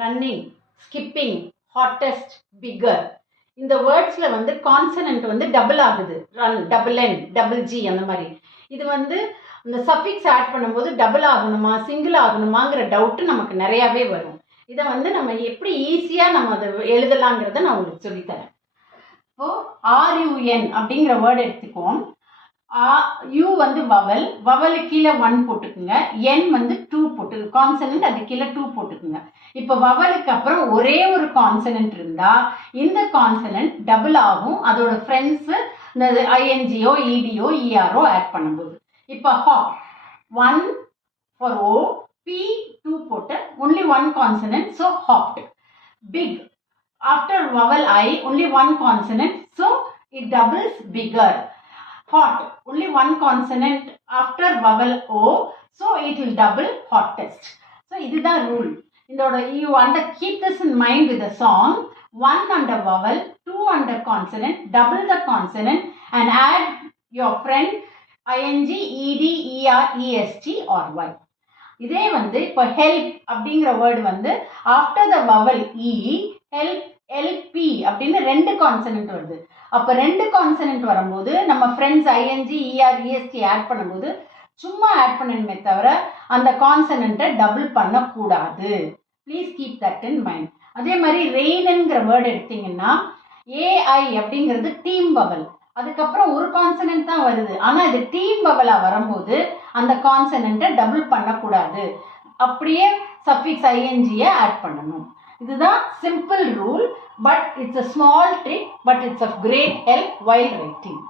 Running, skipping, hottest, bigger. இந்த வேர்ட்ஸில் வந்து consonant வந்து டபுள் ஆகுது. Run, double N, double G அந்த மாதிரி. இது வந்து இந்த சஃபிக்ஸ் ஆட் பண்ணும்போது டபுள் ஆகணுமா சிங்கிள் ஆகணுமாங்கிற டவுட்டு நமக்கு நிறையாவே வரும். இதை வந்து நம்ம எப்படி ஈஸியாக நம்ம அதை எழுதலாங்கிறத நான் உங்களுக்கு சொல்லித்தரேன். இப்போது RUN அப்படிங்கிற வேர்டு எடுத்துக்குவோம். யூ வந்து வவல், வவலுக்கு கீழே 1 போட்டுக்குங்க. என் வந்து 2 போட்டு, கான்சனன்ட் அது கீழே 2 போட்டுக்குங்க. இப்போ வவலுக்கு அப்புறம் ஒரே ஒரு கான்சனன்ட் இருந்தால் இந்த கான்சனன்ட் டபுள் ஆகும். அதோட ஃப்ரெண்ட்ஸு இந்த INGO, EDO, ERO ஆட் பண்ணும்போது. இப்போ ஹாப் 1 ஃபார் O, P 2 போட்டு only 1 consonant, so hopped. Big, after vowel I only 1 consonant, so it doubles bigger. Hot, only 1 consonant after vowel O, so it will double hottest. So this is the rule. You want to keep this in mind with the song. 1 under vowel, 2 under consonant, double the consonant and add your friend ING, ED, ER, EST or Y. இதே வந்து இப்போ help அப்படிங்கிற word வந்து after the vowel E, help, LP அப்படின்னு 2 consonant வருது. அப்போ 2 consonant வரும்போது நம்ம friends ING, ER, EST add பண்ணும்போது சும்மா ஆட் பண்ணணுமே தவிர அந்த கான்சனன்ட்டை டபுள் பண்ணக்கூடாது. Please keep that in mind. அதே மாதிரி ரெயினுங்கிற வேர்டு எடுத்தீங்கன்னா AI அப்படிங்கிறது டீம் வவல். அதுக்கப்புறம் ஒரு கான்சனன்ட் தான் வருது. ஆனால் இது டீம் வவலாக வரும்போது அந்த கான்சனன்ட்டை டபுள் பண்ணக்கூடாது. அப்படியே சஃபிக்ஸ் INGயை ஆட் பண்ணணும். இதுதான் simple rule. But it's a small trick, but it's a great help while writing.